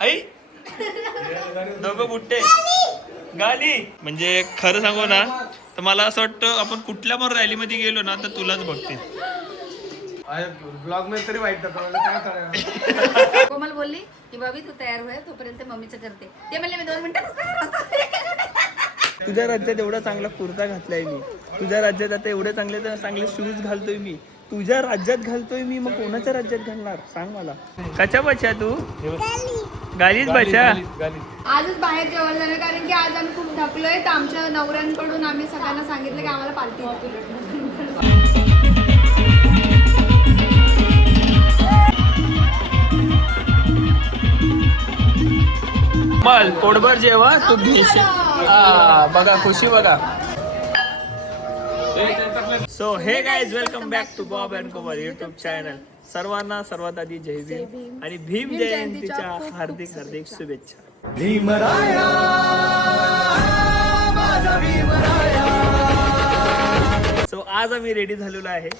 आई दोघं बुट्टे गाली. म्हणजे खरं सांगू ना तर मला असं वाटतं आपण कुठल्या पण रॅलीमध्ये गेलो ना तर तुलाच बघते. ब्लॉग मध्ये तरी वाईट काय कोमल बोलली की बाबी तू तयार होय तोपर्यंत मम्मीचं करते. ते म्हणले मी 2 मिनिटातच तयार होतो. तुझ्या राज्यात एवढा चांगला कुर्ता घातलाय मी, तुझ्या राज्यात आता एवढे चांगले शूज घालतोय मी, तुझ्या राज्यात घालतोय मी, मग कोणाच्या राज्यात घालणार सांग मला. कशा बच्चा तू गालीच बच्चा. आजच बाहेर जेवण झालं कारण की आज आम्ही खूप थकलोय तर आमच्या नवऱ्यांकडून आम्ही सगळ्यांना सांगितलं की आम्हाला पार्टी. मल पोटभर जेवा तू घेशील. बघा खुशी बघा. So hey guys welcome back to Bob and Komal YouTube channel. सर्वांना सर्वात आधी जय भीम आणि भीम जयंतीच्या हार्दिक हार्दिक शुभेच्छा. सो आज आम्ही रेडी झालेलो आहे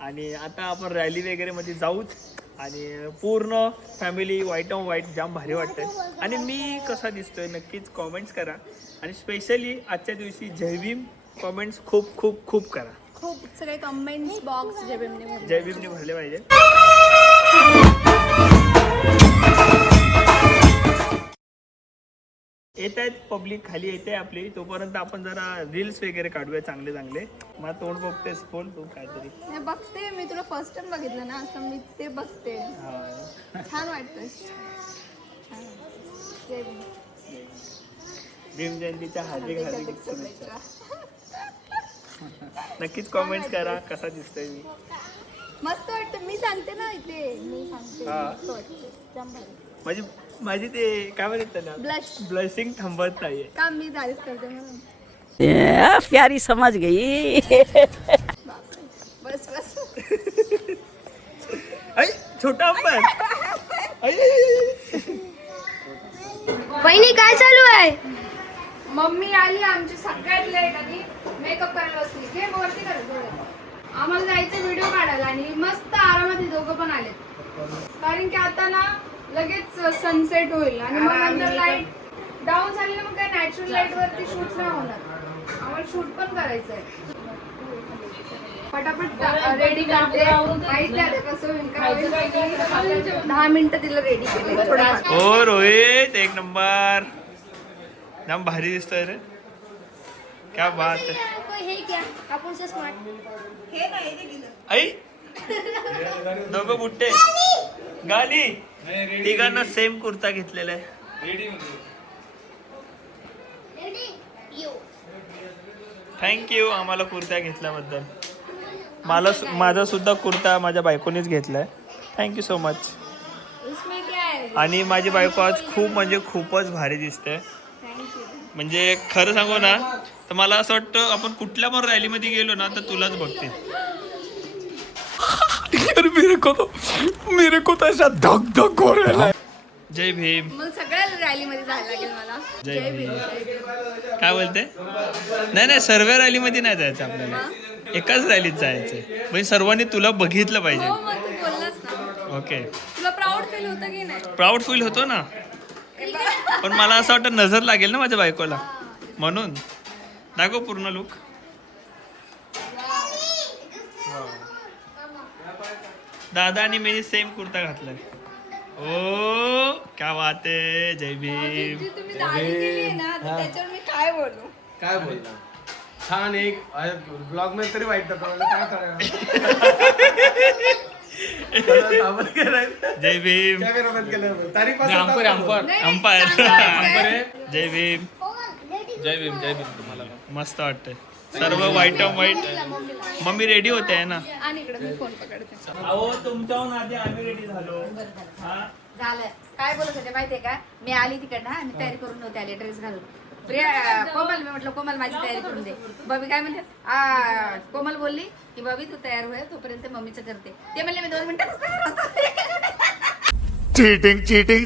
आणि आता आपण रॅली वगैरे मध्ये जाऊच आणि पूर्ण फॅमिली व्हाईट ऑन व्हाईट जाम भारी वाटतंय. आणि मी कसा दिसतोय नक्कीच कॉमेंट्स करा आणि स्पेशली आजच्या दिवशी जय भीम कॉमेंट्स खूप खूप खूप करा. खूप सगळे कमेंट्स बॉक्स जय भीमने भरले पाहिजे. येत आहेत पब्लिक खाली येते आपली, तोपर्यंत आपण जरा रील्स वगैरे काढूया चांगले चांगले. मला तोंड बघतेस बोल तू काहीतरी. मी बघते, मी तुला फर्स्ट टाइम बघितलं ना असं मी ते बघते. छान वाटतंय. जय भीम. भीम जयंतीच्या हार्दिक हार्दिक शुभेच्छा. नक्कीच कॉमेंट्स करा कसा दिसतोय मी. मस्त वाटतं. मी सांगते ना इथे मी सांगते मस्त वाटतं. जाम भारी. माझी ते काय म्हणतात त्याला ब्लश ब्लशिंग थांबत नाहीये. काम मी दारीच करते म्हणून. प्यारी समझ गई. बस बस. ऐ छोटा अंबर. वहिनी काय चालू आहे? मम्मी आली आमची सगळ्यात लेट आणि मेकअप करायला बसली. घे वरती कर. आम्हाला जायचं व्हिडिओ काढायला आणि मस्त आरामात दोघं पण आले कारण की आता ना लगेच सनसेट होईल आणि मग नंतर लाईट डाऊन झाली ना मग काय नॅचरल लाईट वरती शूट नाही होणार. आम्हाला शूट पण करायचं आहे. पटापट रेडी करते. माहिती आहे कसं होईल काय होईल. 10 मिनिटं तिला रेडी केले थोडा. ओ रोहित एक नंबर जाम भारी दिसतोय रे. क्या बात है. हे क्या आपण स्मार्ट हे नाही आई दोघं बुट्टे गाली. तिघांना सेम कुर्ता घेतलेला आहे. थँक्यू आम्हाला कुर्ता घेतल्याबद्दल. माझा सुद्धा कुर्ता माझ्या बायकोनीच घेतलाय. Thank you so much. आणि माझी बायको आज खूप म्हणजे खूपच भारी दिसते. म्हणजे खरं सांगू ना तर मला असं वाटतं आपण कुठल्या पण रॅलीमध्ये गेलो ना तर तुलाच बघते. मेरे को तसा धक धक हो रहा है. जय भीम. मग सगळ्या रॅली मध्ये जायला लागेल मला. जय भीम. काय बोलते. नाही सर्व रॅलीमध्ये नाही जायचं आपल्याला, एकाच रॅलीत जायचंय. म्हणजे सर्वांनी तुला बघितलं पाहिजे. हो मग तू बोललास ना. ओके. तुला प्राऊड फील होतं की नाही? प्राऊड फील होतो ना, पण मला असं वाटतं नजर लागेल ना माझ्या बायकोला म्हणून. दाखव पूर्ण लुक. दादा आणि मी सेम कुर्ता घातलाय. ओ क्या बात आहे. जय भीम. जी तुम्ही दाढी केली ना तर त्याच्यावर मी काय बोलू. काय बोलला छान. एक ब्लॉग मध्ये तरी वाईट काय जय भीम. अंपायर. जय भीम. जय भीम जय भीम. तुम्हाला मस्त वाटतंय. सर्व white on white. Mummy ready होते आहे ना. आणि इकडे मी फोन पकडते. अहो तुमच्याहून आधी आम्ही रेडी झालो. झालं. काय बोलत होते माहितीये का, मी आली तिकडनं आणि तयारी करून नव्हते आली ड्रेस घालून. प्रिया कोमल मी म्हटलं कोमल माझी तयारी करून दे. बबी काय म्हणते कोमल बोलली की बबी तू तयार होय तोपर्यंत मम्मीचं करते. ते म्हणले मी 2 मिनिटातच तयार होतो.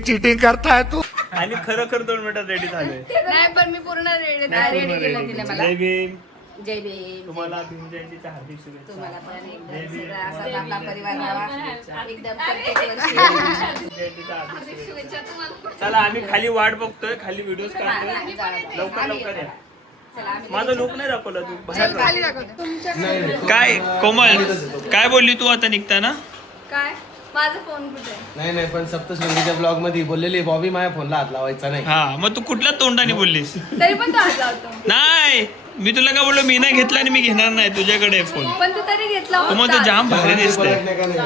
चीटिंग करताय तू. आणि खरोखर 2 मिनिटात रेडी झाले. नाही पण मी पूर्ण रेडी रेडी केलं तिने मला. जय भीम. जय भीम. तुम्हाला भीम जयंतीच्या हार्दिक शुभेच्छा. तुम्हाला पण जय एकदम भीम. सगळा असाच आपला परिवार राहावा एकदम प्रत्येक वर्षी. जयंतीच्या हार्दिक शुभेच्छा. चला आम्ही खाली वाट बघतोय, खाली व्हिडिओ काढतोय. लवकर लवकर या. चला आम्ही माझं लुक नाही दाखवलं तू बाहेर खाली राह. दाखवते. काय कोमल काय बोलली तू आता निघताना? काय माझा फोन कुठे आहे? नाही पण सप्तशृंगीच्या ब्लॉग मध्ये बोललेली बॉबी माझ्या फोनला हात लावायचा नाही. हा मग तू कुठल्या तोंडाने बोललीस? तरी पण तो हात लावतो. नाही मी तुला काय बोललो, मी नाही घेतला आणि मी घेणार नाही तुझ्याकडे फोन. पण तू तरी घेतला तुम्हाला ते जाम भारी दिसतंय.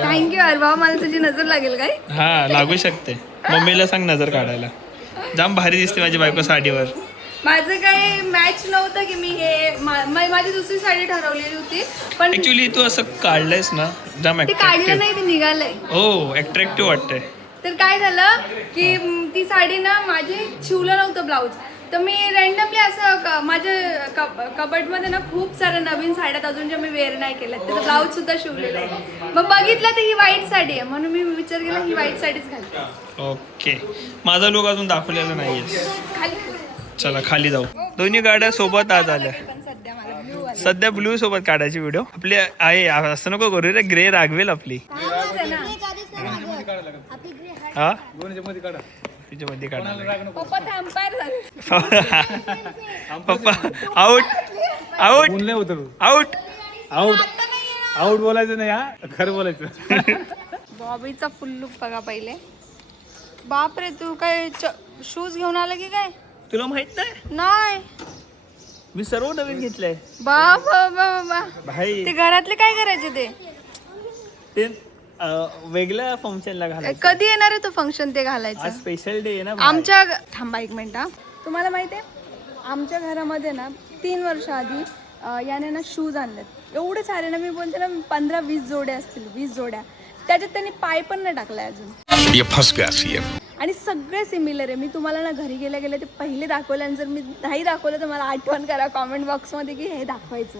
थँक्यू अरे बाबा, मला तुझी नजर लागेल काय? हा लागू शकते. मम्मीला सांग नजर काढायला. जाम भारी दिसते माझी बायको साडीवर. माझं काही मॅच नव्हतं की मी हे माझी दुसरी साडी ठरवलेली होती, पण ऍक्च्युली तू असं काढलंयस ना जाम ते काढलं अट्रॅक्टिव्ह. नाही, ते निघालंय. हो अट्रॅक्टिव्ह वाटतंय. तर काय झालं की ती साडी ना माझी शिवलं नव्हतं ब्लाऊज, तर मी रँडमली असं माझ्या कबडमध्ये ना खूप साऱ्या नवीन साड्यात अजून ज्या मी वेअर नाही केल्या, त्याचं ब्लाऊज सुद्धा शिवलेलं आहे. मग बघितलं तर ही व्हाईट साडी आहे, म्हणून मी विचार केला ही व्हाईट साडीच घालते. ओके माझा लुक अजून दाखवलेला नाहीये. खाली चला खाली जाऊ. दोन्ही गाड्या सोबत आज आल्या. पण सध्या मला ब्ल्यू आली. सध्या ब्लू सोबत काढायची व्हिडिओ आपली आहे. असं नको करू रे, ग्रे रागवेल आपली. कामच आहे ना. हा मध्ये काढा. तिच्या मध्ये काढणार. पप्पा ते अंपायर झाले. पप्पा आउट आउट बोलले होतं आउट आउट आउट बोलायचं नाही, हा खरं बोलायचं. बॉबीचा फुल लुक बघा पहिले. बापरे, तू काय शूज घेऊन आला की काय? तुला माहित नाही नाही. मी सर्व नवीन घेतलंय बाबा बाबा, भाई. ते घरातले काय करायचे ते वेगळ्या फंक्शनला घालायचं. कधी येणार आहे तो फंक्शन ते घालायचं? आज स्पेशल डे आहे ना भाई. आमच्या थांबा एक मिनिट हा. तुम्हाला माहिती आहे आमच्या घरामध्ये ना 3 वर्ष आधी याने ना शूज आणलेत एवढे सारे ना, मी बोलते ना 15-20 जोड्या असतील, 20 जोड्या. त्याच्यात त्यांनी पाय पण नाही टाकलाय अजून. ये फंस गया सीएम. आणि सगळे सिमिलर आहे. मी तुम्हाला ना घरी गेल्या गेल्या ते पहिले दाखवले, आणि जर मी नाही दाखवलं तर मला आठवण करा कॉमेंट बॉक्समध्ये की हे दाखवायचं.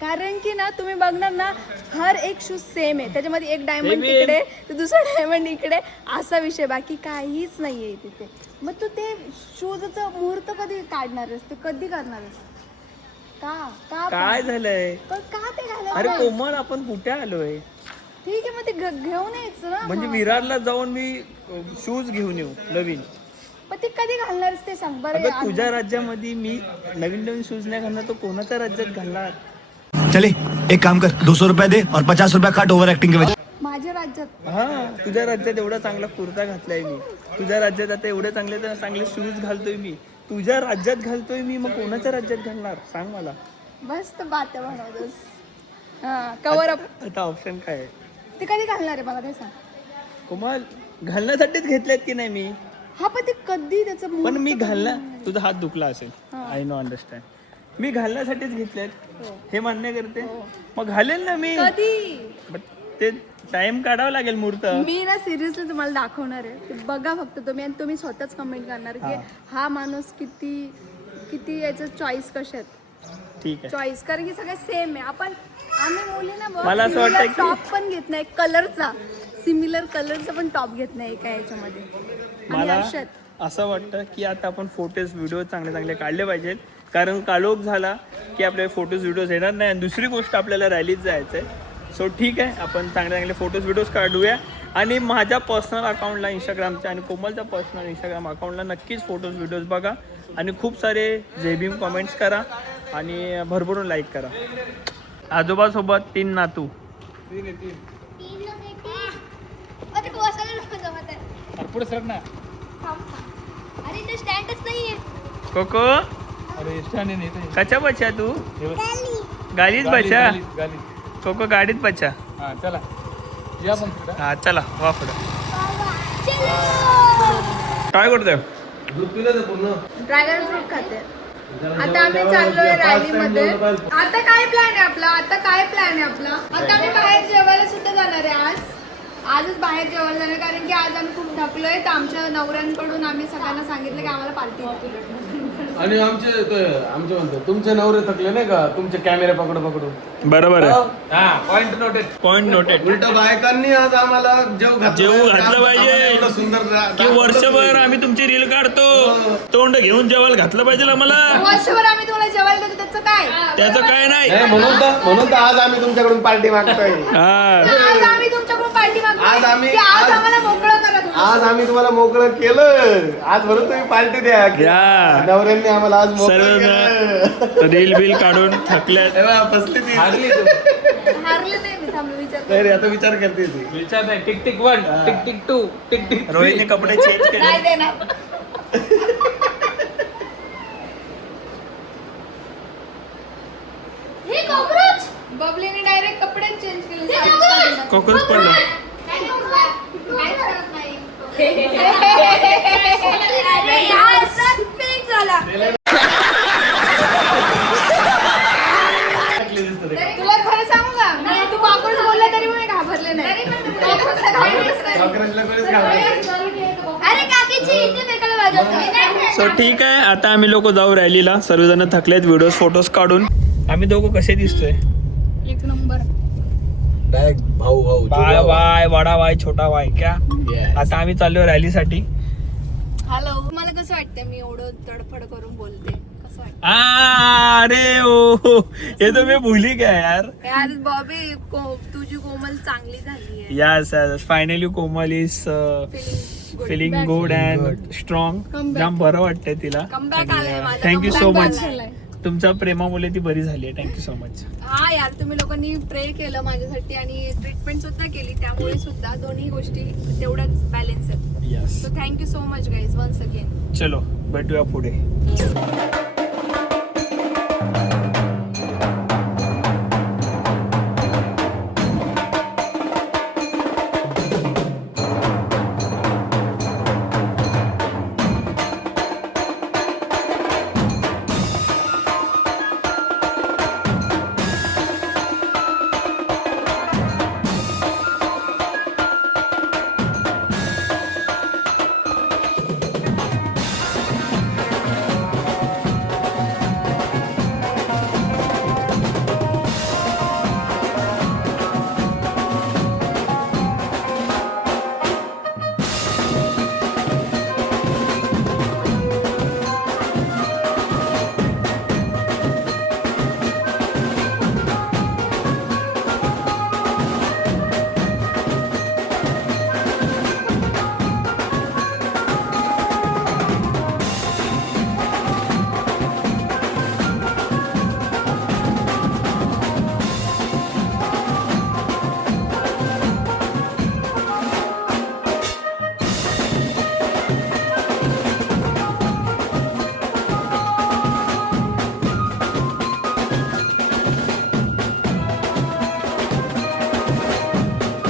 कारण की ना तुम्ही बघणार ना हर एक शूज सेम आहे, त्याच्यामध्ये एक डायमंड तिकडे तर दुसरा डायमंड इकडे, असा विषय, बाकी काहीच नाही आहे तिथे. मग तू ते शूजचं मुहूर्त कधी काढणार आहेस? ते कधी करणार आहेस? का काय झालंय? पण का ते अरे घालायचं? कोमल आपण कुठे आलोय? ठीक आहे मग ते घेऊन यायचं ना. म्हणजे विरारला जाऊन मी शूज घेऊन येऊ नवीन? पण ते कधी घालणार ते सांग बरं. अगं तुझ्या राज्यामध्ये मी नवीन नवीन शूज नाही घालणार, तो कोणाच्या राज्यात घालणार? चले एक काम कर, 200 रुपया दे और 50 रुपया काट ओवर एक्टिंग के वजह. माझ्या राज्यात हा तुझ्या राज्यात एवढा चांगला कुर्ता घातलाय मी. तुझ्या राज्यात आता एवढे चांगले शूज घालतोय मी. तुझ्या राज्यात घालतोय मी, मग कोणाच्या राज्यात घालणार सांग मला? मस्त बात बनवतोस. हा कवर अप. आता ऑप्शन काय आहे? ते कधी घालणार आहे मला ते सांग. कोमल घालण्यासाठीच घेतलेत की नाही मी? हा पण ते कधी त्याचं मुहूर्त पण मी कधी? घालणार, तुझा हात दुखला असेल, आय नो अंडरस्टँड. मी घालण्यासाठीच घेतलेत हे मान्य करते. मग घालेल ना मी, कधी? बट ते टाइम काढावा लागेल मुहूर्त. मी ना सिरियसली तुम्हाला दाखवणार आहे, ते बघा फक्त तुम्ही, आणि तुम्ही स्वतःच कमेंट करणार की हा माणूस किती याचं चॉईस कसे आहेत. ठीक आहे. चॉईस कारण की सगळे सेम आहे. आम्ही मुली ना मला असं वाटतं की- टॉप पण घेत नाही कलरचा, सिमिलर कलरचा पण टॉप घेत नाही एका याच्यामध्ये. आणि मला अशात असं वाटतं की आता आपण फोटोज व्हिडिओ चांगले काढले पाहिजेत, कारण कालोख झाला की आपले फोटोज व्हिडिओज येणार नाही. आणि दुसरी गोष्ट आपल्याला रॅलीत जायचं आहे. सो ठीक आहे, आपण चांगले फोटोज व्हिडिओज काढूया. आणि माझ्या पर्सनल अकाउंटला इंस्टाग्रामच्या आणि कोमलच्या पर्सनल इंस्टाग्राम अकाउंटला नक्कीच फोटोज व्हिडिओज बघा आणि खूप सारे जय भीम कमेंट्स करा आणि भरभरून लाईक करा. आजोबासोबत 3 नातू. पुढे सर ना. अरे ते स्टँडच नाहीये. कोको अरे स्टँड नाही ते. कशा बच्चा तू? गाडीत बच्चा. गाली. कोको गाडीत बच्चा. हा चला या पण तिकडं. हा चला वा पुढं. काय करतोय? दूध पिलं तर पूर्ण. ड्रॅगन फ्रूट खाते. आता आम्ही चाललोय रॅलीमध्ये. आता काय प्लॅन आहे आपला? आता आम्ही बाहेर जेवायला सुद्धा जाणार आहे आजच बाहेर जेवायला जाणार, कारण की आज आम्ही खूप थकलोय. तर आमच्या नवऱ्यांकडून आम्ही सगळ्यांना सांगितलं की आम्हाला पार्टी आणि आमचे म्हणतो तुमचे नवरे थकले नाही का तुमचे कॅमेरे पकडून बरोबर आहे. Point noted. Point noted. उलट बायकांनी आज आम्हाला जेव घातलं पाहिजे. एवढं सुंदर की वर्षभर आम्ही तुमची रील काढतो, तोंड घेऊन जेवायला घातलं पाहिजे आम्हाला. वर्षभर आम्ही तुम्हाला जेवायला देतो, त्याचं काय? त्याचं काय नाही. म्हणून तर आज आम्ही तुमच्याकडून पार्टी मागतोय. हा आज आम्ही तुमच्याकडून पार्टी मागतो. आज आम्ही- आज आम्हाला मोकळं करा तुम्ही. आज आम्ही तुम्हाला मोकळं केलं. आज म्हणून तुम्ही पार्टी द्या. द्या. नवऱ्यांनी आम्हाला आज मोकळं सर्व केलं. रील बिल काढून थकल्यात. ए बा, फसली ती. हारले नाही मी, थांबलो विचार. नाही रे, आता विचार करते ती. विचार नाही. Tick tick 1, tick tick 2, tick tick 3. रोहितने कपडे चेंज नाही केले. देणार. हे कॉकरोच. बबलीने डायरेक्ट कपडे चेंज केले. कॉकरोच पडलं. काहीच करत नाही. अरे यार, सब pink झाला. तुला खरं सांगू का, तू कॉकरोच बोलला तरी मी घाबरले नाही. कॉकरोचला घाबरलेच नाही. कॉकरोचला कोणीच घाबरलं. अरे काकीची इथे फेकायला वाजवतो. सो ठीक आहे, आता आम्ही लोक जाऊ रॅलीला. सर्वजण थकलेत व्हिडिओ फोटोज काढून. आम्ही दोघं कसे दिसतोय? एक नंबर. डायरेक्ट भाऊ बाय बाय बडा बाय छोटा बाय क्या. आता आम्ही चाललो रॅलीसाठी. हॅलो, मला कसं वाटतं मी एवढं तडफड करून बोलते? कसं वाटतं? अरे ओ हे तो मी भुली क्या यार. यार बॉबी, तुझी कोमल चांगली झाली आहे. Yes finally Komal is feeling good and strong. जाम बरं वाटतंय तिला. कमबॅक आलाय माझा. Thank you so comeback much. झालाय. तुमच्या प्रेमामुळे ती बरी झाली आहे. Thank you so much. हा यार, तुम्ही लोकांनी प्रे केलं माझ्यासाठी आणि ट्रीटमेंट सुद्धा केली, त्यामुळे सुद्धा दोन्ही गोष्टी तेवढ्याच बॅलन्स आहेत. Yes so thank you so much guys once again. चलो भेटूया पुढे.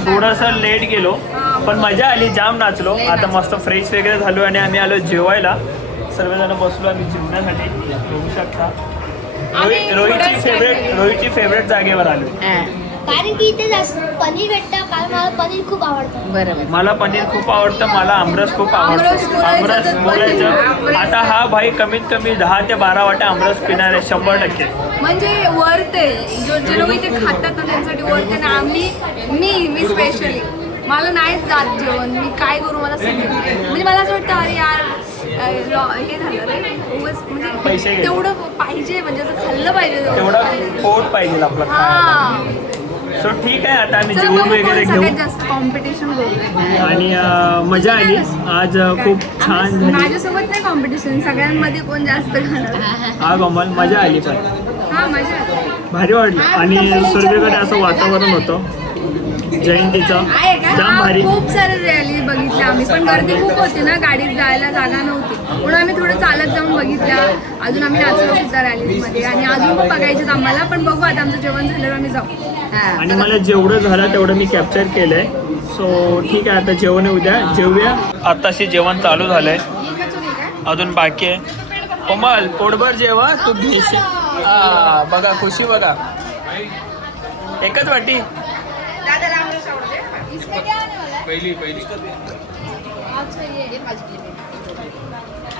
थोडासा लेट गेलो पण मजा आली. जाम नाचलो. आता मस्त फ्रेश वगैरे झालो आणि आम्ही आलो जेवायला. सर्वजण बसलो आम्ही जेवण्यासाठी. बघू शकता रोहितची फेवरेट जागेवर आलो. कारण की इथे जास्त पनीर भेटतं. कारण मला पनीर खूप आवडतं. बरोबर. मला पनीर खूप आवडतं. मला आमरस खूप आवडतं. आमरस बोलायचं आता हा भाई कमीत कमी 10 ते 12 वाट्या आमरस पिणार आहे 100%. म्हणजे वरते जे लोक इथे खातात ना त्यांच्यासाठी वरते ना. मी स्पेशली मला नाहीच जात जेवण. मी काय करू मला समजत नाही. म्हणजे मला असं वाटतं अरे यार हे झालं रे उगाच. पैसे म्हणजे घे. तेवढं पाहिजे, म्हणजे असं खाल्लं पाहिजे तेवढं पोट पाहिजे आपलं खायला. हा. सो ठीक आहे आता आम्ही चला जेवण बघू वगैरे कोण घेऊ सगळ्यात जास्त कॉम्पिटिशन करू. आणि मजा आली. आज खूप छान झाली. माझ्यासोबत नाही कॉम्पिटिशन, सगळ्यांमध्ये कोण जास्त खाणार. हा कमल मजा आली पण हा मजा. भारी वाटलं. आणि सर्वीकडे असं वातावरण होतं जयंतीचं जाम भारी. खूप सारे रॅली बघितल्या आम्ही, पण गर्दी खूप होती ना, गाडीत जायला जागा नव्हती म्हणून आम्ही थोडं चालत जाऊन बघितल्या. अजून आम्ही नाचलो सुद्धा रॅलीमध्ये आणि अजून पण बघायचं आम्हाला. पण बघू आता आमचं जेवण झाल्यावर आम्ही जाऊ. आणि मला जेवढं झालं तेवढं मी कॅप्चर केलंय. सो ठीक आहे आता जेवण उद्या जेवूया. आताशी जेवण चालू झालंय, अजून बाकी आहे. कोमल पोटभर जेवा तू घेशील. बघा खुशी बघा. एकच वाटी. इसमें क्या आने वाला है? पहिली अच्छा ये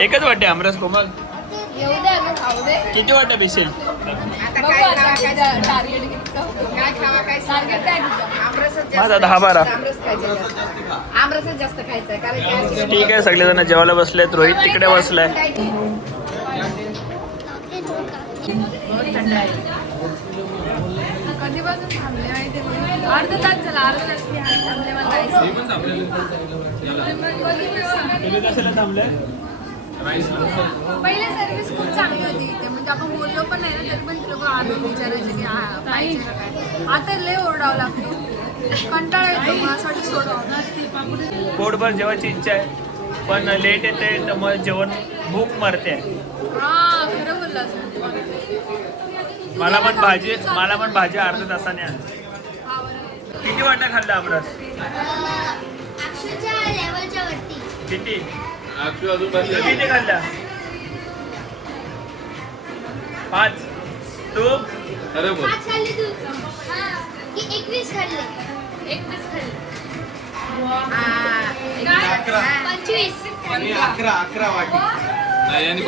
एकच वाटी आमरस कोमल. येऊ दे अजून खाऊ दे. किती वाटा पिशील? आता बघू काय आता खावा, काय किती टार्गेट किती होतं. काय खावा काय टार्गेट काय तुझं? आमरसच माझा जास्त 10-12. आमरस खायचं जास्त. आमरसच जास्त खायचं आहे कारण की आज- ठीक आहे, सगळेजण जेवायला बसलेत. रोहित तिकडे बसलाय. काय नाही. कधीपासून थांबले माहिती आहे? अर्धा तास झाला, अर्धा तास मी आज थांबले, मला जायचं. पहिले सर्व्हिस खूप चांगली होती इथे, म्हणजे आपण बोललो पण नाही ना, तरी पण ते लोक आणून विचारायचे की पाहिजे का काय. आता लय ओरडावं लागतो, कंटाळा येतो, मग असं वाटतं सोडावं. पोटभर जेवायची इच्छा आहे पण लेट येते त्यामुळे जेवण भूक मरते. हा खरं बोललास. मला पण भाजी अर्ध्या तासाने आणते. हा, बरोबर. किती वाटा खाल्ला आमरस? अक्षरच्या लेवलच्या वरती. किती किती खाल्ला? 5. तू? पाच खाल्ली तू. हा. की 21 खाल्ले. 21 खाल्ले. हा. 25. मी 11 वाटी. यानं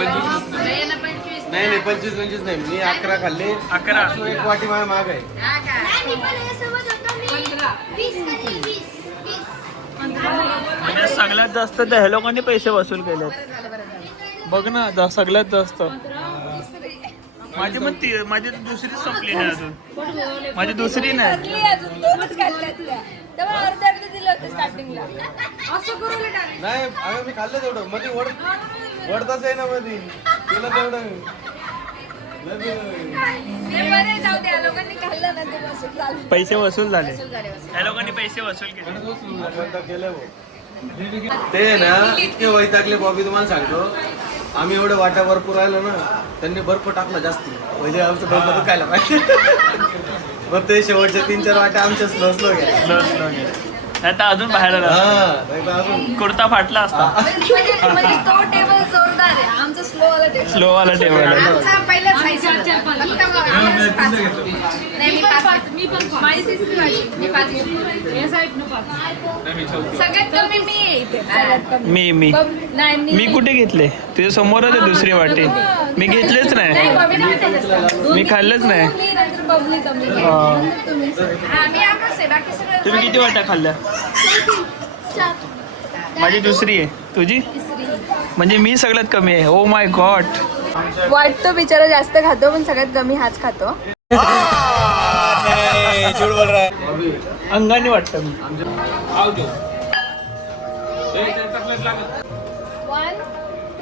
25. नाही 25 नाही. मी 11 खाल्ले. 11. तो एक वाटी माझ्या माग आहे. हा का? नाही, मी पण यासोबत होतो. मी 20 खाल्ले. 20. म्हणजे सगळ्यात जास्त त्या ह्या लोकांनी पैसे वसूल केलेत. बरं झालं. बघ ना, सगळ्यात जास्त. माझी दुसरी संपली नाही अजून. माझी दुसरी नाही. ठरली अजून 2च खाल्ल्यातल्या. तेव्हा अर्धे दिले होते स्टार्टिंगला. असं करू नका. नाही अगं मी खाल्लं तेवढं मध्ये वडताच आहे ना मध्ये तुला तेवढं ते बरे जाऊ द्या, लोकांनी खाल्लं ना ते बसून झालं. पैसे वसूल झाले. झाले. त्या लोकांनी पैसे वसूल केले. केलं ते ना इतके वैतागले बॉबी, तुम्हाला सांगतो. आम्ही एवढं वाटा भरपूर राहिलो ना, त्यांनी बर्फ टाकला जास्ती. म्हणजे आमचं डोकं दुखायला पाहिजे. मग ते शेवटच्या 3-4 वाट्या आमच्या स्लो घ्या. आता अजून बाहेर आला. अजून कुर्ता फाटला असता. म्हणजे तो टेबल जोरदार आहे, आमचा स्लो वाला टेबल. स्लो वाला टेबल. आमचा पहिलाच खायचा. फक्त आम्हाला 5. नाही मी 5. मी पण माझी तिसरी वाटी. मी 5 घेतली. या साईडनं 5. सगळ्यात कमी मी आहे इथे. सगळ्यात कमी. मी नाही मी कुठे घेतले? तुझ्या समोरच आहे दुसरी वाटी. मी घेतलेच नाही. मी खाल्लंच नाही. मी नंतर बबली कमी केली. नंतर तुम्ही. हा मी आमरस आहे बाकी सगळं तुम्ही किती वाटा खाल्ल्या? 4. माझी दुसरी आहे. तुझी? म्हणजे मी सगळ्यात कमी आहे. Oh my God. वाटतो बिचारा जास्त खातो, पण सगळ्यात कमी हाच खातो. अंगाने वाटतं मी. 1,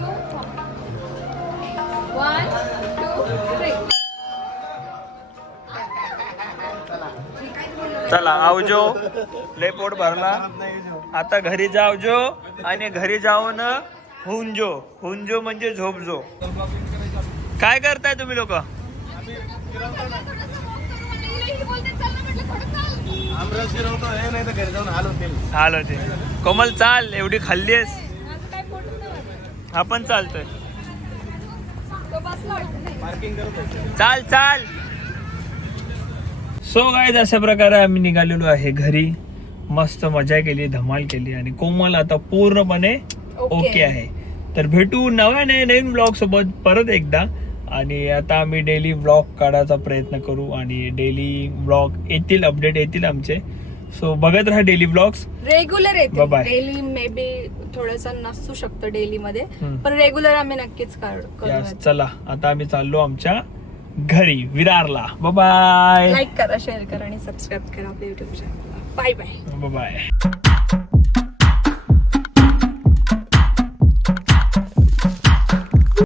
2, 3. चला आवजो. लय पोट भरला. आता घरी जावजो आणि घरी जाऊन हुंजो म्हणजे झोपजो. काय करताय तुम्ही लोक? आमरस फिरवतो हे नाही तर घरी जाऊन हाल होते. कोमल चाल, एवढी खाल्लीस. आपण चालतोय. पार्किंग करतो. चाल. सो गाईज अशा प्रकारे आम्ही निघालेलो आहे घरी. मस्त मजा केली, धमाल केली आणि कोमल आता पूर्णपणे ओके आहे. तर भेटू नवीन ब्लॉग सोबत परत एकदा. आणि आता आम्ही डेली ब्लॉग काढायचा प्रयत्न करू आणि डेली ब्लॉग येतील, अपडेट येतील आमचे. सो बघत राहा डेली ब्लॉग्स. रेग्युलर येते. Bye-bye. डेली मे बी थोडस नसू शकतं डेली मध्ये, पण रेग्युलर आम्ही नक्कीच करू. चला आता आम्ही चाललो आमच्या घरी विरारला. बाय. लाईक करा, शेअर करा आणि सबस्क्राईब करा आपल्या युट्यूब चॅनलला. Bye bye. बाय.